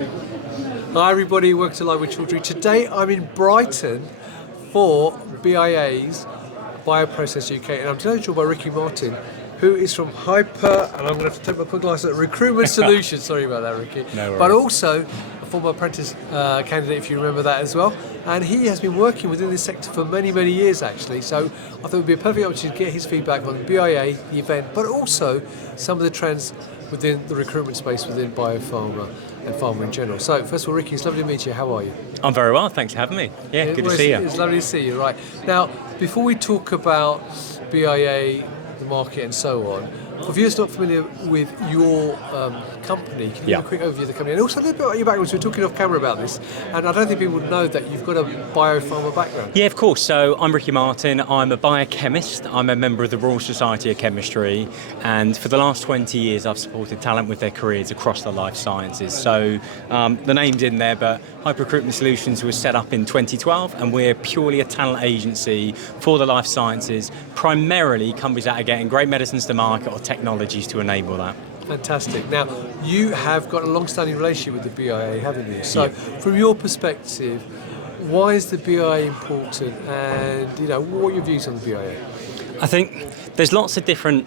Hi everybody, welcome to Live with Children. Today I'm in Brighton for BIA's Bioprocess UK, and I'm joined by Ricky Martin, who is from Hyper, and I'm going to have to take my quick glass at Recruitment Solutions. Sorry about that, Ricky. No worries. But also a former apprentice candidate, if you remember that as well. And he has been working within this sector for many, many years actually. So I thought it would be a perfect opportunity to get his feedback on the BIA, the event, but also some of the trends within the recruitment space within biopharma and pharma in general. So first of all, Ricky, it's lovely to meet you. How are you? I'm very well, thanks for having me. Yeah, good to see you. It's lovely to see you, right. Now, before we talk about BIA, the market and so on, for viewers not familiar with your company, can you give a quick overview of the company? And also a little bit about your background. So we're talking off camera about this, and I don't think people would know that you've got a biopharma background. Yeah, of course. So I'm Ricky Martin. I'm a biochemist. I'm a member of the Royal Society of Chemistry, and for the last 20 years I've supported talent with their careers across the life sciences. So the name's in there, but Hyper Recruitment Solutions was set up in 2012, and we're purely a talent agency for the life sciences, primarily companies that are getting great medicines to market or technologies to enable that. Fantastic. Now, you have got a long-standing relationship with the BIA, haven't you? So, from your perspective, why is the BIA important, and what are your views on the BIA? I think there's lots of different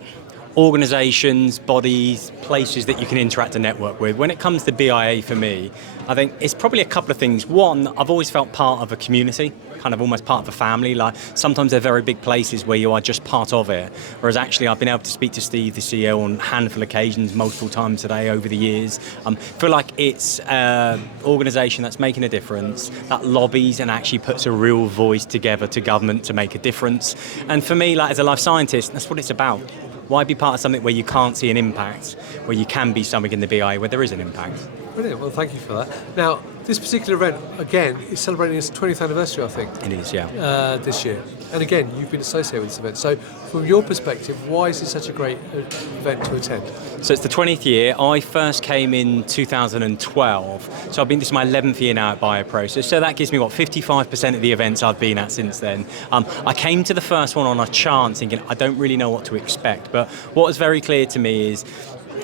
organisations, bodies, places that you can interact and network with. When it comes to BIA for me, I think it's probably a couple of things. One, I've always felt part of a community, kind of almost part of a family. Like sometimes they're very big places where you are just part of it. Whereas actually I've been able to speak to Steve, the CEO, on a handful of occasions, multiple times today over the years. I feel like it's an organisation that's making a difference, that lobbies and actually puts a real voice together to government to make a difference. And for me, like as a life scientist, that's what it's about. Why be part of something where you can't see an impact, where you can be something in the BI where there is an impact? Brilliant, well thank you for that. Now, this particular event, again, is celebrating its 20th anniversary, I think. It is, yeah. This year. And again, you've been associated with this event. So from your perspective, why is it such a great event to attend? So it's the 20th year. I first came in 2012. So this is my 11th year now at Bioprocess. So that gives me, 55% of the events I've been at since then. I came to the first one on a chance thinking, I don't really know what to expect. But what was very clear to me is,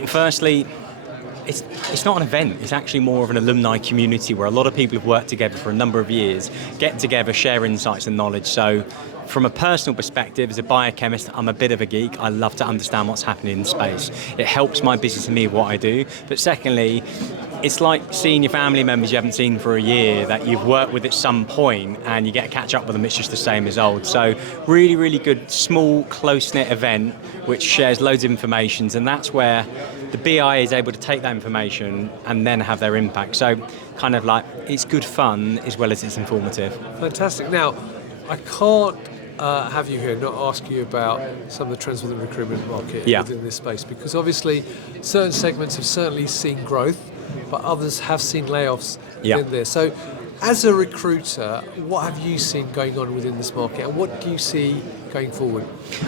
firstly, it's not an event, it's actually more of an alumni community where a lot of people have worked together for a number of years, get together, share insights and knowledge. So from a personal perspective, as a biochemist, I'm a bit of a geek. I love to understand what's happening in space. It helps my business and me what I do. But secondly, it's like seeing your family members you haven't seen for a year that you've worked with at some point and you get to catch up with them, it's just the same as old. So really, really good, small, close-knit event which shares loads of information, and that's where the BI is able to take that information and then have their impact. So kind of like, it's good fun as well as it's informative. Fantastic. Now, I can't have you here not ask you about some of the trends within the recruitment market within this space, because obviously certain segments have certainly seen growth, but others have seen layoffs in there. So as a recruiter, what have you seen going on within this market, and what do you see going forward?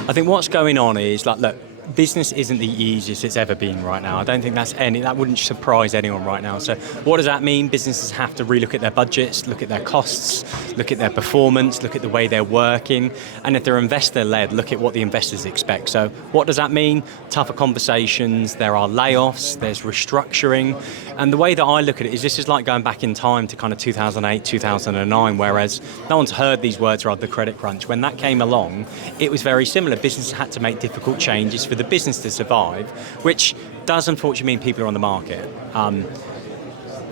I think what's going on is, look, business isn't the easiest it's ever been right now. I don't think that wouldn't surprise anyone right now. So what does that mean? Businesses have to relook at their budgets, look at their costs, look at their performance, look at the way they're working, and if they're investor-led, look at what the investors expect. So what does that mean? Tougher conversations, there are layoffs, there's restructuring, and the way that I look at it is this is like going back in time to kind of 2008, 2009, whereas no one's heard these words rather the credit crunch. When that came along, it was very similar. Businesses had to make difficult changes for the business to survive, which does unfortunately mean people are on the market.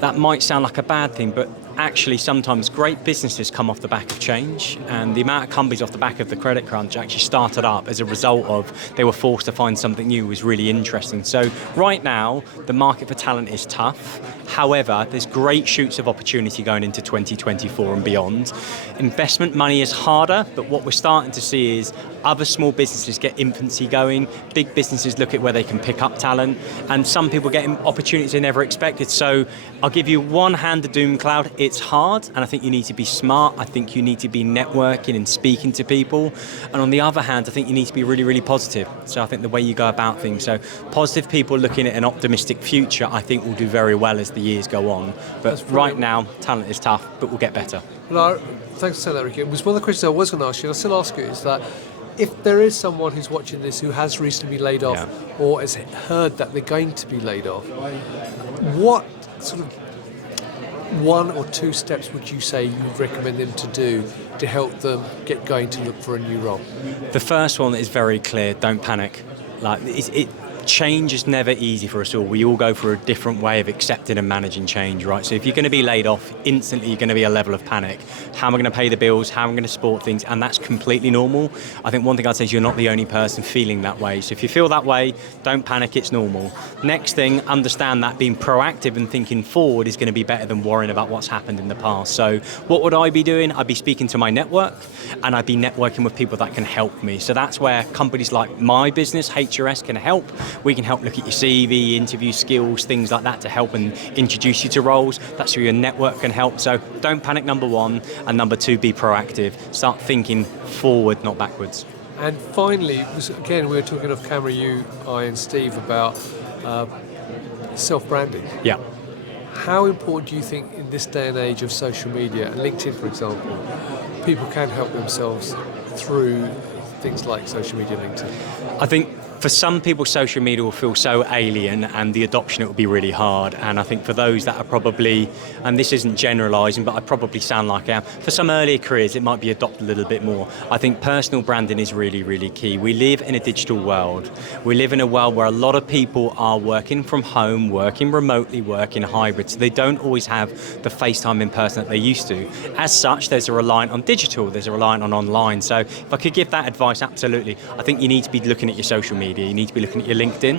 That might sound like a bad thing, but actually sometimes great businesses come off the back of change, and the amount of companies off the back of the credit crunch actually started up as a result of they were forced to find something new was really interesting. So right now the market for talent is tough. However, there's great shoots of opportunity going into 2024 and beyond. Investment money is harder, but what we're starting to see is other small businesses get infancy going, big businesses look at where they can pick up talent, and some people get opportunities they never expected. So I'll give you one hand to doom cloud. It's hard, and I think you need to be smart. I think you need to be networking and speaking to people. And on the other hand, I think you need to be really, really positive. So I think the way you go about things. So positive people looking at an optimistic future, I think will do very well as the years go on. But right now, talent is tough, but we'll get better. Well, thanks for saying that, Ricky. It was one of the questions I was going to ask you, and I'll still ask you, is that if there is someone who's watching this who has recently been laid off or has heard that they're going to be laid off, what sort of one or two steps would you say you'd recommend them to do to help them get going to look for a new role? The first one is very clear: don't panic. Like change is never easy for us all. We all go for a different way of accepting and managing change, right? So if you're going to be laid off, instantly you're going to be a level of panic. How am I going to pay the bills? How am I going to support things? And that's completely normal. I think one thing I'd say is you're not the only person feeling that way. So if you feel that way, don't panic, it's normal. Next thing, understand that being proactive and thinking forward is going to be better than worrying about what's happened in the past. So what would I be doing? I'd be speaking to my network, and I'd be networking with people that can help me. So that's where companies like my business, HRS, can help. We can help look at your CV, interview skills, things like that to help and introduce you to roles. That's where your network can help. So don't panic, number one. And number two, be proactive. Start thinking forward, not backwards. And finally, again, we were talking off camera, you, I and Steve, about self-branding. Yeah. How important do you think in this day and age of social media, LinkedIn for example, people can help themselves through things like social media, LinkedIn? I think for some people, social media will feel so alien and the adoption, it will be really hard. And I think for those that are probably, and this isn't generalising, but I probably sound like I am, for some earlier careers, it might be adopted a little bit more. I think personal branding is really, really key. We live in a digital world. We live in a world where a lot of people are working from home, working remotely, working hybrid, so they don't always have the face time in person that they used to. As such, there's a reliance on digital, there's a reliance on online. So if I could give that advice, absolutely. I think you need to be looking at your social media. You need to be looking at your LinkedIn.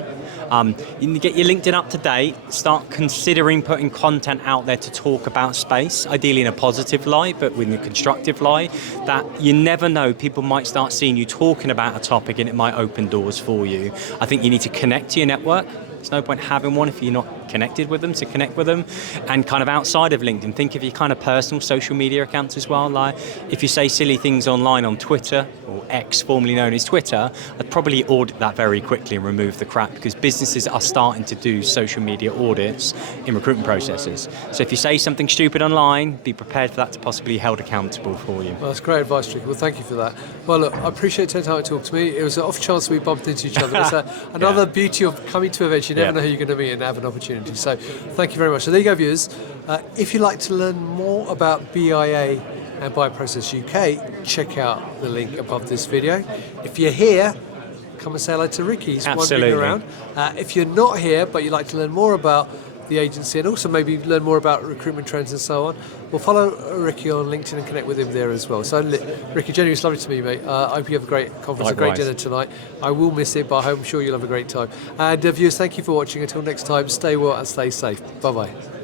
You need to get your LinkedIn up to date. Start considering putting content out there to talk about space, ideally in a positive light, but with a constructive light. That you never know, people might start seeing you talking about a topic and it might open doors for you. I think you need to connect to your network. There's no point having one if you're not connected with them, to connect with them. And kind of outside of LinkedIn, think of your kind of personal social media accounts as well. Like if you say silly things online on Twitter, or X, formerly known as Twitter, I'd probably audit that very quickly and remove the crap, because businesses are starting to do social media audits in recruitment processes. So if you say something stupid online, be prepared for that to possibly be held accountable for you. Well, that's great advice, Ricky. Well, thank you for that. Well, look, I appreciate taking time to talk to me. It was an off chance we bumped into each other. It's another beauty of coming to events. You never know who you're going to meet and have an opportunity. So thank you very much. So there you go, viewers. If you'd like to learn more about BIA and Bioprocess UK, check out the link above this video. If you're here, come and say hello to Ricky. He's wandering around. If you're not here, but you'd like to learn more about the agency and also maybe learn more about recruitment trends and so on, well, follow Ricky on LinkedIn and connect with him there as well. So, Ricky, genuinely, it's lovely to meet you, mate. I hope you have a great conference, a great dinner tonight. I will miss it, but I'm sure you'll have a great time. And viewers, thank you for watching. Until next time, stay well and stay safe. Bye-bye.